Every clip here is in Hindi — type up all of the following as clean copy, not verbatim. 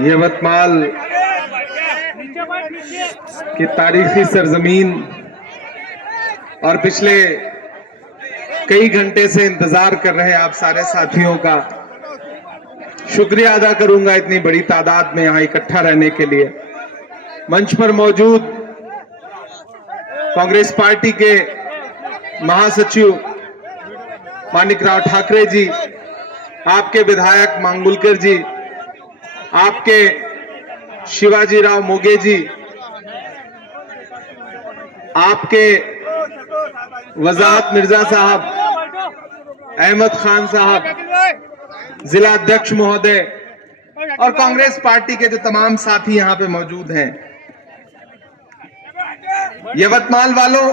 यवतमाल की तारीखी सरजमीन और पिछले कई घंटे से इंतजार कर रहे आप सारे साथियों का शुक्रिया अदा करूंगा इतनी बड़ी तादाद में यहां इकट्ठा रहने के लिए। मंच पर मौजूद कांग्रेस पार्टी के महासचिव मानिकराव ठाकरे जी, आपके विधायक मांगुलकर जी, आपके शिवाजी राव मोगे जी, आपके वजाहत मिर्जा साहब, अहमद खान साहब, जिला अध्यक्ष महोदय और कांग्रेस पार्टी के जो तमाम साथी यहां पे मौजूद हैं। यवतमाल वालों,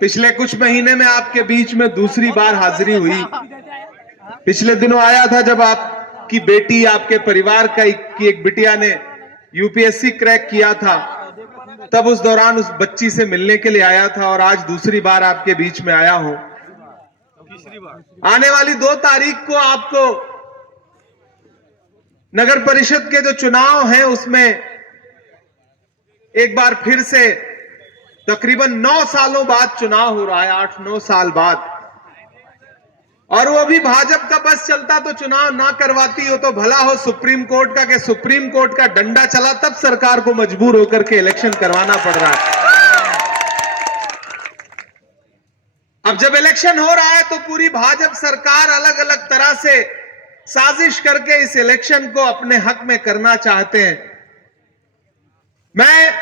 पिछले कुछ महीने में आपके बीच में दूसरी बार हाजिरी हुई। पिछले दिनों आया था जब आपकी बेटी, आपके परिवार की एक बिटिया ने यूपीएससी क्रैक किया था, तब उस दौरान उस बच्ची से मिलने के लिए आया था और आज दूसरी बार आपके बीच में आया हूं। आने वाली 2 तारीख को आपको नगर परिषद के जो चुनाव हैं उसमें एक बार फिर से तकरीबन 9 सालों बाद चुनाव हो रहा है, 8-9 साल बाद। और वो भी भाजपा का बस चलता तो चुनाव ना करवाती हो तो भला हो सुप्रीम कोर्ट का, कि सुप्रीम कोर्ट का डंडा चला तब सरकार को मजबूर होकर के इलेक्शन करवाना पड़ रहा है। अब जब इलेक्शन हो रहा है तो पूरी भाजपा सरकार अलग अलग तरह से साजिश करके इस इलेक्शन को अपने हक में करना चाहते हैं। मैं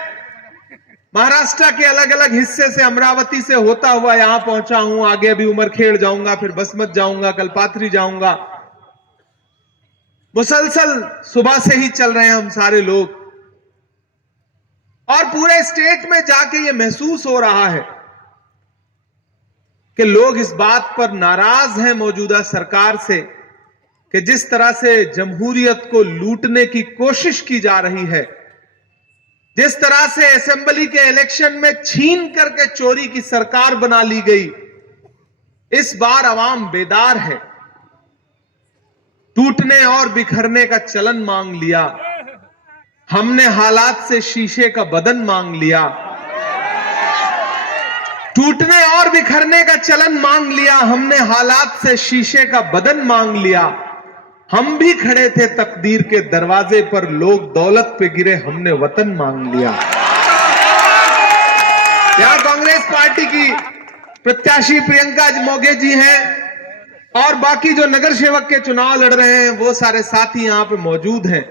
महाराष्ट्र के अलग अलग हिस्से से, अमरावती से होता हुआ यहां पहुंचा हूं। आगे अभी उमरखेड़ जाऊंगा, फिर बसमत जाऊंगा, कलपात्री जाऊंगा। मुसलसल सुबह से ही चल रहे हैं हम सारे लोग, और पूरे स्टेट में जाके ये महसूस हो रहा है कि लोग इस बात पर नाराज हैं मौजूदा सरकार से कि जिस तरह से जमहूरियत को लूटने की कोशिश की जा रही है, जिस तरह से असेंबली के इलेक्शन में छीन करके चोरी की सरकार बना ली गई। इस बार आवाम बेदार है। टूटने और बिखरने का चलन मांग लिया। हमने हालात से शीशे का बदन मांग लिया। टूटने और बिखरने का चलन मांग लिया, हमने हालात से शीशे का बदन मांग लिया। हम भी खड़े थे तकदीर के दरवाजे पर, लोग दौलत पे गिरे, हमने वतन मांग लिया। यहां कांग्रेस पार्टी की प्रत्याशी प्रियंका मोगे जी हैं और बाकी जो नगर सेवक के चुनाव लड़ रहे हैं वो सारे साथी यहां पे मौजूद हैं।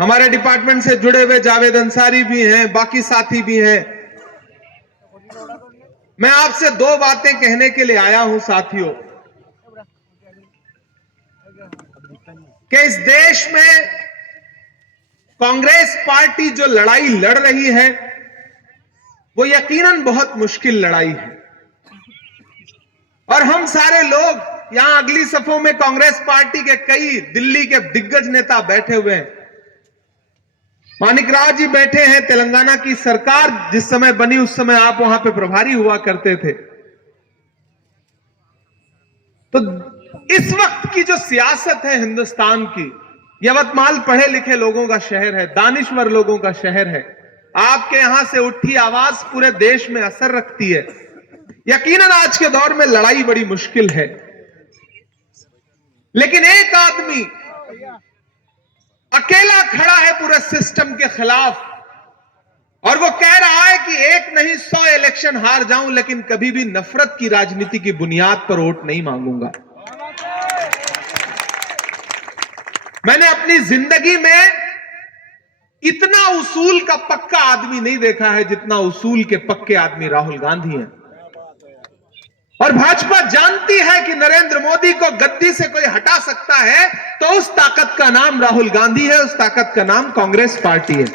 हमारे डिपार्टमेंट से जुड़े हुए जावेद अंसारी भी हैं, बाकी साथी भी हैं। मैं आपसे 2 बातें कहने के लिए आया हूं साथियों, कि इस देश में कांग्रेस पार्टी जो लड़ाई लड़ रही है वो यकीनन बहुत मुश्किल लड़ाई है। और हम सारे लोग यहां अगली सफों में कांग्रेस पार्टी के कई दिल्ली के दिग्गज नेता बैठे हुए हैं। मानिकराव जी बैठे हैं। तेलंगाना की सरकार जिस समय बनी उस समय आप वहां पे प्रभारी हुआ करते थे। तो इस वक्त की जो सियासत है हिंदुस्तान की, यवतमाल पढ़े लिखे लोगों का शहर है, दानिश्वर लोगों का शहर है। आपके यहां से उठी आवाज पूरे देश में असर रखती है। यकीनन आज के दौर में लड़ाई बड़ी मुश्किल है, लेकिन एक आदमी अकेला खड़ा है पूरे सिस्टम के खिलाफ, और वो कह रहा है कि 1 नहीं 100 इलेक्शन हार जाऊं, लेकिन कभी भी नफरत की राजनीति की बुनियाद पर वोट नहीं मांगूंगा। मैंने अपनी जिंदगी में इतना उसूल का पक्का आदमी नहीं देखा है जितना उसूल के पक्के आदमी राहुल गांधी हैं। और भाजपा जानती है कि नरेंद्र मोदी को गद्दी से कोई हटा सकता है तो उस ताकत का नाम राहुल गांधी है, उस ताकत का नाम कांग्रेस पार्टी है।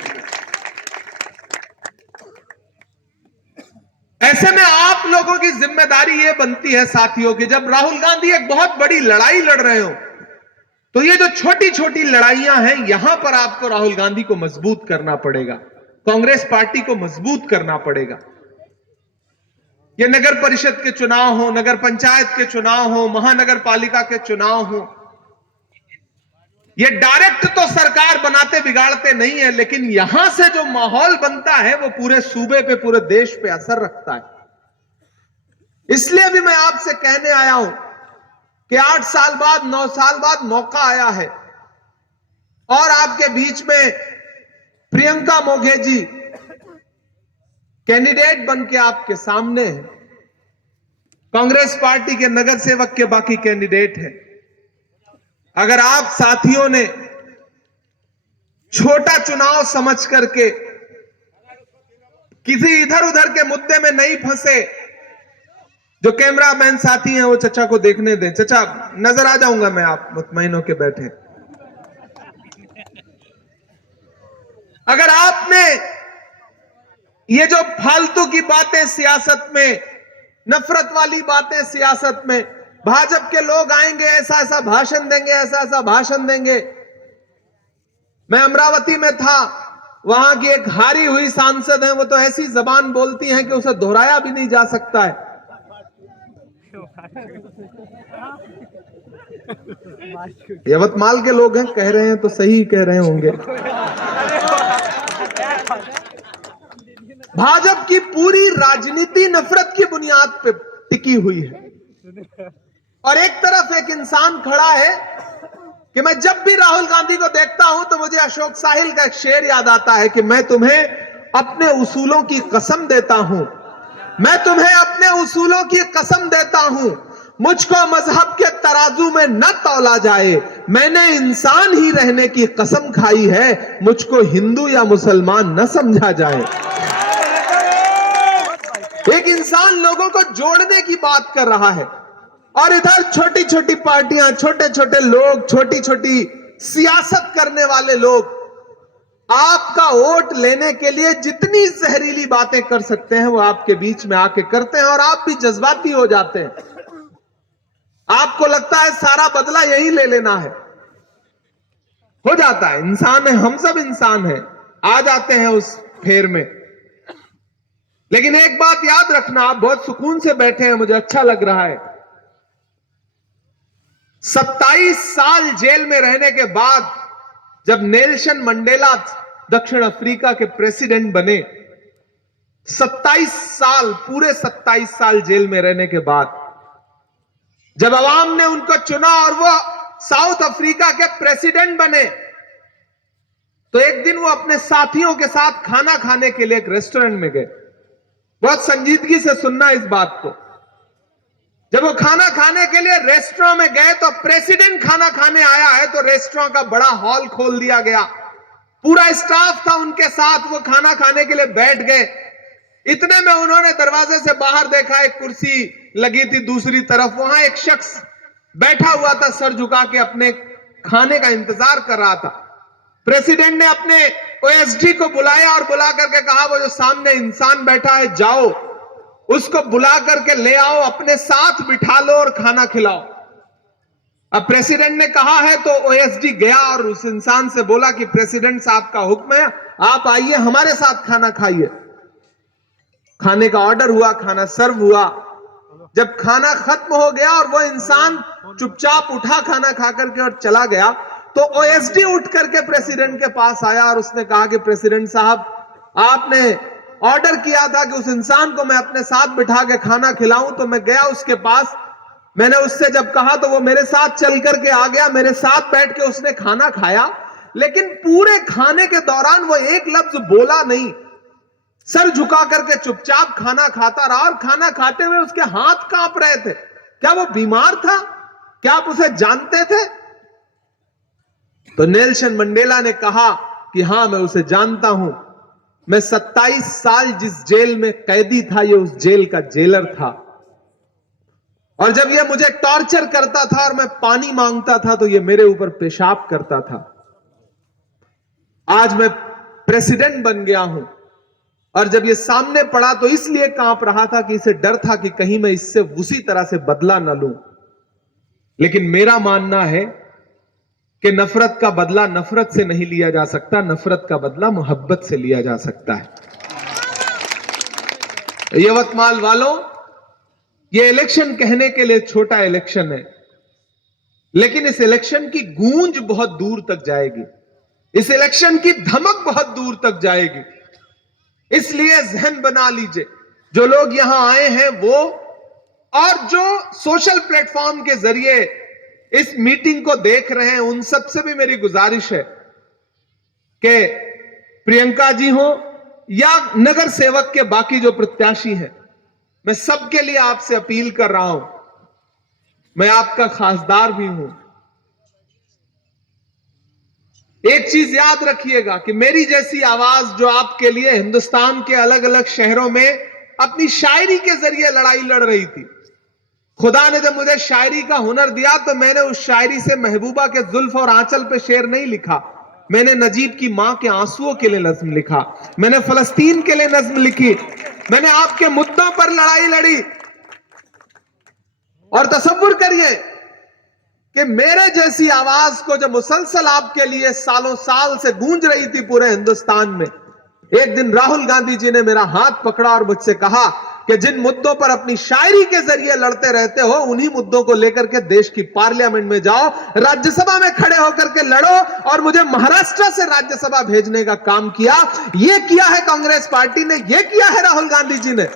ऐसे में आप लोगों की जिम्मेदारी यह बनती है साथियों कि जब राहुल गांधी एक बहुत बड़ी लड़ाई लड़ रहे हो तो ये जो छोटी छोटी लड़ाइयां हैं, यहां पर आपको राहुल गांधी को मजबूत करना पड़ेगा, कांग्रेस पार्टी को मजबूत करना पड़ेगा। ये नगर परिषद के चुनाव हो, नगर पंचायत के चुनाव हो, महानगर पालिका के चुनाव हो, ये डायरेक्ट तो सरकार बनाते बिगाड़ते नहीं है, लेकिन यहां से जो माहौल बनता है वो पूरे सूबे पे, पूरे देश पे असर रखता है। इसलिए भी मैं आपसे कहने आया हूं कि 8 साल बाद, 9 साल बाद मौका आया है और आपके बीच में प्रियंका मोघे जी कैंडिडेट बन के आपके सामने है। कांग्रेस पार्टी के नगर सेवक के बाकी कैंडिडेट हैं। अगर आप साथियों ने छोटा चुनाव समझ करके किसी इधर उधर के मुद्दे में नहीं फंसे, जो कैमरामैन साथी हैं वो चचा को देखने दें। चचा नजर आ जाऊंगा मैं, आप मुतमईन होके बैठे। अगर आपने ये जो फालतू की बातें सियासत में, नफरत वाली बातें सियासत में, भाजपा के लोग आएंगे ऐसा ऐसा भाषण देंगे, ऐसा ऐसा भाषण देंगे। मैं अमरावती में था, वहां की एक हारी हुई सांसद है, वो तो ऐसी जबान बोलती हैं कि उसे दोहराया भी नहीं जा सकता है। यवतमाल के लोग हैं, कह रहे हैं तो सही कह रहे होंगे। भाजपा की पूरी राजनीति नफरत की बुनियाद पे टिकी हुई है। और एक तरफ एक इंसान खड़ा है कि मैं जब भी राहुल गांधी को देखता हूं तो मुझे अशोक साहिल का एक शेर याद आता है कि मैं तुम्हें अपने उसूलों की कसम देता हूं, मैं तुम्हें अपने उसूलों की कसम देता हूं, मुझको मजहब के तराजू में न तौला जाए, मैंने इंसान ही रहने की कसम खाई है, मुझको हिंदू या मुसलमान न समझा जाए। एक इंसान लोगों को जोड़ने की बात कर रहा है और इधर छोटी छोटी पार्टियां, छोटे छोटे लोग, छोटी छोटी सियासत करने वाले लोग आपका वोट लेने के लिए जितनी जहरीली बातें कर सकते हैं वो आपके बीच में आके करते हैं और आप भी जज्बाती हो जाते हैं। आपको लगता है सारा बदला यही ले लेना है। हो जाता है, इंसान है, हम सब इंसान हैं, आ जाते हैं उस फेर में। लेकिन एक बात याद रखना, आप बहुत सुकून से बैठे हैं, मुझे अच्छा लग रहा है। 27 साल जेल में रहने के बाद जब नेल्सन मंडेला दक्षिण अफ्रीका के प्रेसिडेंट बने, 27 साल, पूरे 27 साल जेल में रहने के बाद जब अवाम ने उनको चुना और वो साउथ अफ्रीका के प्रेसिडेंट बने, तो एक दिन वो अपने साथियों के साथ खाना खाने के लिए एक रेस्टोरेंट में गए। बहुत संजीदगी से सुनना इस बात को। जब वो खाना खाने के लिए रेस्टोरेंट में गए तो प्रेसिडेंट खाना खाने आया है, तो रेस्टोरेंट का बड़ा हॉल खोल दिया गया, पूरा स्टाफ था उनके साथ, वो खाना खाने के लिए बैठ गए। इतने में उन्होंने दरवाजे से बाहर देखा, एक कुर्सी लगी थी दूसरी तरफ, वहां एक शख्स बैठा हुआ था, सर झुका के अपने खाने का इंतजार कर रहा था। प्रेसिडेंट ने अपने ओएसडी को बुलाया और बुला करके कहा, वो जो सामने इंसान बैठा है, जाओ उसको बुला करके ले आओ, अपने साथ बिठा लो और खाना खिलाओ। अब प्रेसिडेंट ने कहा है तो ओएसडी गया और उस इंसान से बोला कि प्रेसिडेंट साहब का हुक्म है, आप आइए हमारे साथ खाना खाइए। खाने का ऑर्डर हुआ, खाना सर्व हुआ। जब खाना खत्म हो गया और वो इंसान चुपचाप उठा खाना खा करके और चला गया, तो ओएसडी उठ करके प्रेसिडेंट के पास आया और उसने कहा कि प्रेसिडेंट साहब, आपने ऑर्डर किया था कि उस इंसान को मैं अपने साथ बिठा के खाना खिलाऊं, तो मैं गया उसके पास, मैंने उससे जब कहा तो वो मेरे साथ चल करके आ गया, मेरे साथ बैठ के उसने खाना खाया, लेकिन पूरे खाने के दौरान वो एक लफ्ज बोला नहीं, सर झुका करके चुपचाप खाना खाता रहा। और खाना खाते हुए उसके हाथ कांप रहे थे। क्या वो बीमार था? क्या आप उसे जानते थे? तो नेल्सन मंडेला ने कहा कि हां, मैं उसे जानता हूं, मैं 27 साल जिस जेल में कैदी था, ये उस जेल का जेलर था, और जब ये मुझे टॉर्चर करता था और मैं पानी मांगता था तो ये मेरे ऊपर पेशाब करता था। आज मैं प्रेसिडेंट बन गया हूं और जब ये सामने पड़ा तो इसलिए कांप रहा था कि इसे डर था कि कहीं मैं इससे उसी तरह से बदला ना लूं। लेकिन मेरा मानना है कि नफरत का बदला नफरत से नहीं लिया जा सकता, नफरत का बदला मोहब्बत से लिया जा सकता है। यवतमाल वालों, ये इलेक्शन कहने के लिए छोटा इलेक्शन है, लेकिन इस इलेक्शन की गूंज बहुत दूर तक जाएगी, इस इलेक्शन की धमक बहुत दूर तक जाएगी। इसलिए जहन बना लीजिए, जो लोग यहां आए हैं वो, और जो सोशल प्लेटफॉर्म के जरिए इस मीटिंग को देख रहे हैं, उन सब से भी मेरी गुजारिश है कि प्रियंका जी हो या नगर सेवक के बाकी जो प्रत्याशी हैं, मैं सबके लिए आपसे अपील कर रहा हूं, मैं आपका खासदार भी हूं। एक चीज याद रखिएगा कि मेरी जैसी आवाज जो आपके लिए हिंदुस्तान के अलग अलग शहरों में अपनी शायरी के जरिए लड़ाई लड़ रही थी, खुदा ने जब मुझे शायरी का हुनर दिया तो मैंने उस शायरी से महबूबा के जुल्फ और आंचल पे शेर नहीं लिखा, मैंने नजीब की मां के आंसुओं के लिए नज्म लिखा, मैंने फलस्तीन के लिए नज्म लिखी, मैंने आपके मुद्दों पर लड़ाई लड़ी। और तसव्वुर करिए कि मेरे जैसी आवाज को जो मुसलसल आपके लिए सालों साल से गूंज रही थी पूरे हिंदुस्तान में, एक दिन राहुल गांधी जी ने मेरा हाथ पकड़ा और मुझसे कहा कि जिन मुद्दों पर अपनी शायरी के जरिए लड़ते रहते हो, उन्हीं मुद्दों को लेकर के देश की पार्लियामेंट में जाओ, राज्यसभा में खड़े होकर के लड़ो। और मुझे महाराष्ट्र से राज्यसभा भेजने का काम किया, यह किया है कांग्रेस पार्टी ने, यह किया है राहुल गांधी जी ने।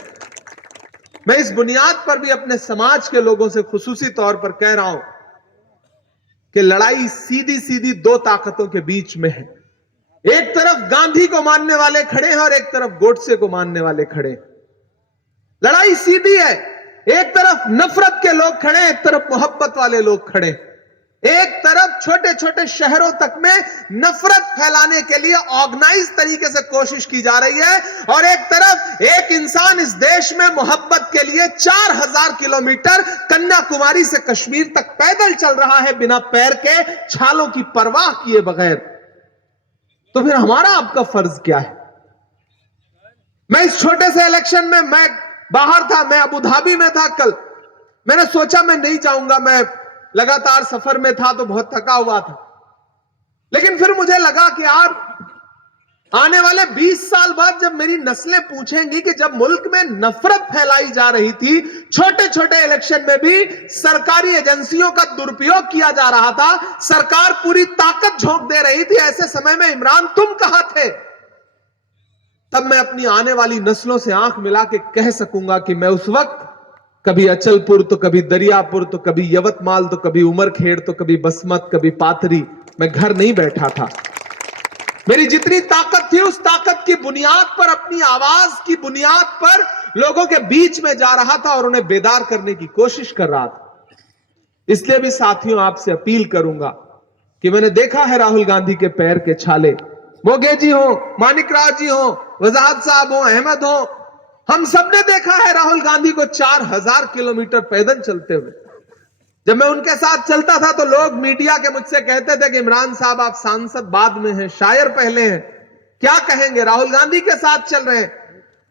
मैं इस बुनियाद पर भी अपने समाज के लोगों से खुसूसी तौर पर कह रहा हूं कि लड़ाई सीधी सीधी दो ताकतों के बीच में है। एक तरफ गांधी को मानने वाले खड़े हैं और एक तरफ गोडसे को मानने वाले खड़े हैं। लड़ाई सीधी है, एक तरफ नफरत के लोग खड़े, एक तरफ मोहब्बत वाले लोग खड़े। एक तरफ छोटे छोटे शहरों तक में नफरत फैलाने के लिए ऑर्गेनाइज तरीके से कोशिश की जा रही है, और एक तरफ एक इंसान इस देश में मोहब्बत के लिए 4000 किलोमीटर कन्याकुमारी से कश्मीर तक पैदल चल रहा है, बिना पैर के, छालों की परवाह किए बगैर। तो फिर हमारा आपका फर्ज क्या है? मैं इस छोटे से इलेक्शन में, मैं बाहर था, मैं अबू धाबी में था कल, मैंने सोचा मैं नहीं जाऊंगा, मैं लगातार सफर में था तो बहुत थका हुआ था। लेकिन फिर मुझे लगा कि यार आने वाले 20 साल बाद जब मेरी नस्लें पूछेंगी कि जब मुल्क में नफरत फैलाई जा रही थी, छोटे छोटे इलेक्शन में भी सरकारी एजेंसियों का दुरुपयोग किया जा रहा था, सरकार पूरी ताकत झोंक दे रही थी, ऐसे समय में इमरान तुम कहां थे? तब मैं अपनी आने वाली नस्लों से आंख मिला के कह सकूंगा कि मैं उस वक्त कभी अचलपुर तो कभी दरियापुर तो कभी यवतमाल तो कभी उमरखेड़ तो कभी बसमत, कभी पाथरी, मैं घर नहीं बैठा था। मेरी जितनी ताकत थी उस ताकत की बुनियाद पर, अपनी आवाज की बुनियाद पर लोगों के बीच में जा रहा था और उन्हें बेदार करने की कोशिश कर रहा था। इसलिए भी साथियों आपसे अपील करूंगा कि मैंने देखा है राहुल गांधी के पैर के छाले, मोगे जी हो, मानिक राव जी हो, वजाहत साहब हो, अहमद हो, हम सबने देखा है राहुल गांधी को 4000 किलोमीटर पैदल चलते हुए। जब मैं उनके साथ चलता था तो लोग मीडिया के मुझसे कहते थे कि इमरान साहब आप सांसद बाद में हैं, शायर पहले हैं, क्या कहेंगे, राहुल गांधी के साथ चल रहे हैं।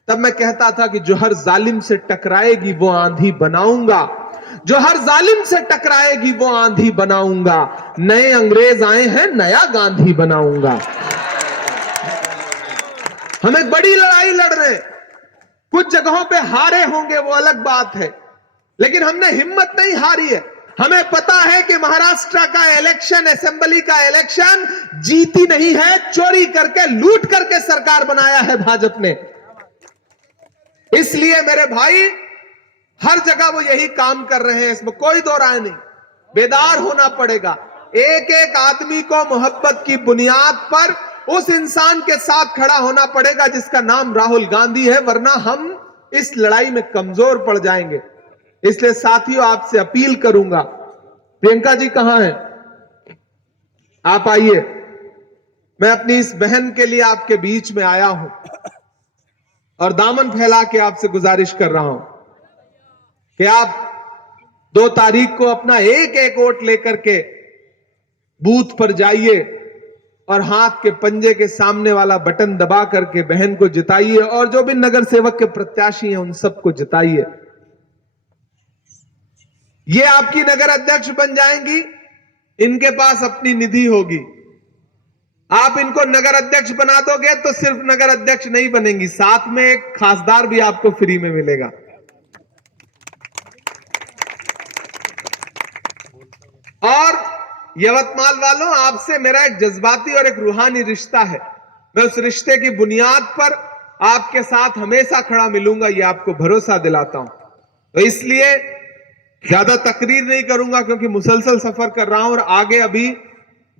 तब मैं कहता था कि जो हर जालिम से टकराएगी वो आंधी बनाऊंगा, जो हर जालिम से टकराएगी वो आंधी बनाऊंगा, नए अंग्रेज आए हैं, नया गांधी बनाऊंगा। हम एक बड़ी लड़ाई लड़ रहे हैं, कुछ जगहों पे हारे होंगे वो अलग बात है, लेकिन हमने हिम्मत नहीं हारी है। हमें पता है कि महाराष्ट्र का इलेक्शन, असेंबली का इलेक्शन जीती नहीं है, चोरी करके, लूट करके सरकार बनाया है भाजपा ने। इसलिए मेरे भाई हर जगह वो यही काम कर रहे हैं, इसमें कोई दो राय नहीं। बेदार होना पड़ेगा, एक एक आदमी को मोहब्बत की बुनियाद पर उस इंसान के साथ खड़ा होना पड़ेगा जिसका नाम राहुल गांधी है, वरना हम इस लड़ाई में कमजोर पड़ जाएंगे। इसलिए साथियों आपसे अपील करूंगा, प्रियंका जी कहां हैं? आप आइए, मैं अपनी इस बहन के लिए आपके बीच में आया हूं और दामन फैला के आपसे गुजारिश कर रहा हूं कि आप 2 तारीख को अपना एक एक वोट लेकर के बूथ पर जाइए और हाथ के पंजे के सामने वाला बटन दबा करके बहन को जिताइए, और जो भी नगर सेवक के प्रत्याशी हैं उन सबको जिताइए। ये आपकी नगर अध्यक्ष बन जाएंगी, इनके पास अपनी निधि होगी। आप इनको नगर अध्यक्ष बना दोगे तो सिर्फ नगर अध्यक्ष नहीं बनेंगी, साथ में एक खासदार भी आपको फ्री में मिलेगा। और यवतमाल वालों, आपसे मेरा एक जज्बाती और एक रूहानी रिश्ता है। मैं उस रिश्ते की बुनियाद पर आपके साथ हमेशा खड़ा मिलूंगा, ये आपको भरोसा दिलाता हूं। तो इसलिए ज्यादा तकरीर नहीं करूंगा, क्योंकि मुसलसल सफर कर रहा हूं और आगे अभी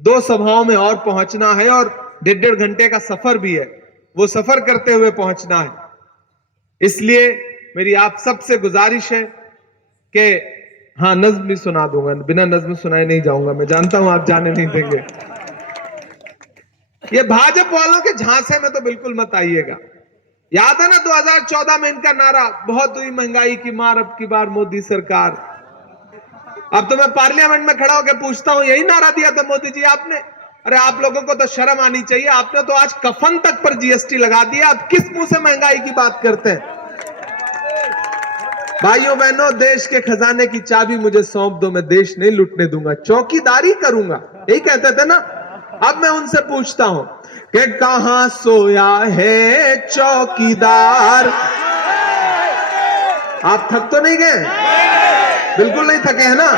2 सभाओं में और पहुंचना है और 1.5 घंटे का सफर भी है, वो सफर करते हुए पहुंचना है। इसलिए मेरी आप सबसे गुजारिश है कि हाँ, नज्म भी सुना दूंगा, बिना नज्म सुनाए नहीं जाऊंगा। मैं जानता हूं आप जाने नहीं देंगे। ये भाजपा वालों के झांसे में तो बिल्कुल मत आइएगा। याद है ना 2014 में इनका नारा, बहुत हुई महंगाई की मार अब की बार मोदी सरकार। अब तो मैं पार्लियामेंट में खड़ा होकर पूछता हूं, यही नारा दिया था मोदी जी आपने? अरे आप लोगों को तो शर्म आनी चाहिए, आपने तो आज कफन तक पर जीएसटी लगा दिया। आप किस मुंह से महंगाई की बात करते हैं? भाइयों बहनों, देश के खजाने की चाबी मुझे सौंप दो, मैं देश नहीं लूटने दूंगा, चौकीदारी करूंगा, यही कहते थे ना। अब मैं उनसे पूछता हूं कि कहां सोया है चौकीदार? आप थक तो नहीं गए? बिल्कुल नहीं थके हैं ना?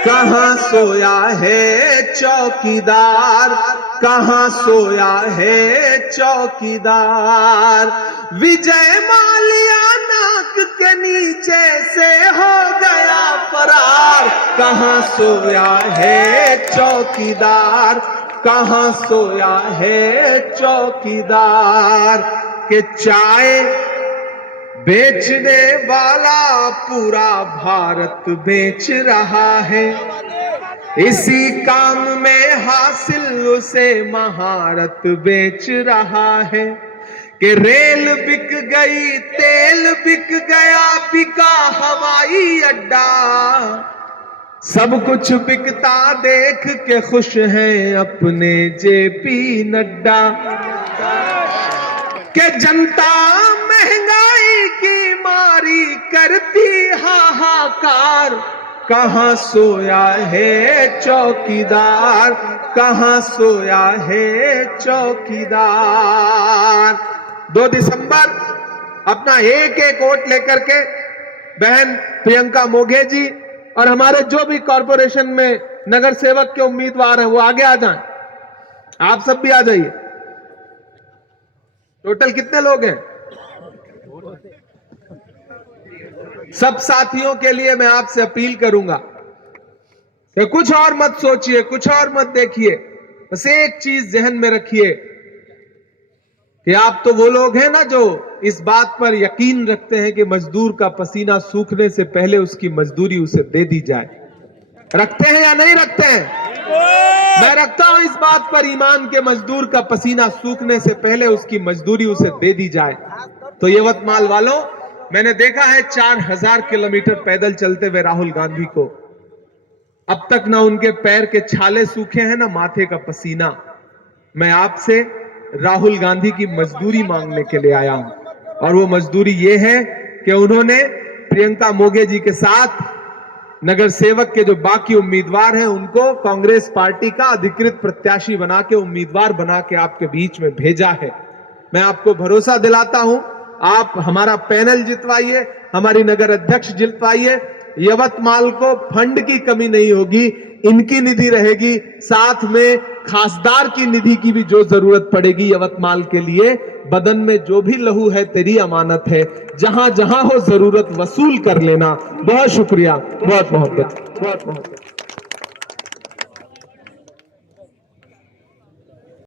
कहां सोया है चौकीदार, कहां सोया है चौकीदार? विजय माल्या नाक के नीचे से हो गया फरार। कहां सोया है चौकीदार, कहां सोया है चौकीदार? के चाय बेचने वाला पूरा भारत बेच रहा है, इसी काम में हासिल उसे महारत बेच रहा है। कि रेल बिक गई, तेल बिक गया, बिका हवाई अड्डा, सब कुछ बिकता देख के खुश हैं अपने जेपी नड्डा। कि जनता महंगाई की मारी करती हाहाकार। कहां सोया है चौकीदार, कहां सोया है चौकीदार? 2 दिसंबर अपना एक एक वोट लेकर के बहन प्रियंका मोघे जी और हमारे जो भी कॉरपोरेशन में नगर सेवक के उम्मीदवार हैं वो आगे आ जाएं। आप सब भी आ जाइए। टोटल कितने लोग हैं? सब साथियों के लिए मैं आपसे अपील करूंगा कि कुछ और मत सोचिए, कुछ और मत देखिए, बस एक चीज जहन में रखिए कि आप तो वो लोग हैं ना जो इस बात पर यकीन रखते हैं कि मजदूर का पसीना सूखने से पहले उसकी मजदूरी उसे दे दी जाए। रखते हैं या नहीं रखते हैं? मैं रखता हूं इस बात पर ईमान के मजदूर का पसीना सूखने से पहले उसकी मजदूरी उसे दे दी जाए। तो यवतमाल वालों, मैंने देखा है 4000 किलोमीटर पैदल चलते हुए राहुल गांधी को, अब तक ना उनके पैर के छाले सूखे हैं ना माथे का पसीना। मैं आपसे राहुल गांधी की मजदूरी मांगने के लिए आया हूं और वो मजदूरी ये है कि उन्होंने प्रियंका मोघे जी के साथ नगर सेवक के जो बाकी उम्मीदवार हैं उनको कांग्रेस पार्टी का अधिकृत प्रत्याशी बना के, उम्मीदवार बना के आपके बीच में भेजा है। मैं आपको भरोसा दिलाता हूं, आप हमारा पैनल जितवाइए, हमारी नगर अध्यक्ष जितवाइए, यवतमाल को फंड की कमी नहीं होगी, इनकी निधि रहेगी, साथ में खासदार की निधि की भी जो जरूरत पड़ेगी यवतमाल के लिए। बदन में जो भी लहू है तेरी अमानत है, जहां जहां हो जरूरत वसूल कर लेना। बहुत शुक्रिया, बहुत मोहब्बत, बहुत मोहब्बत।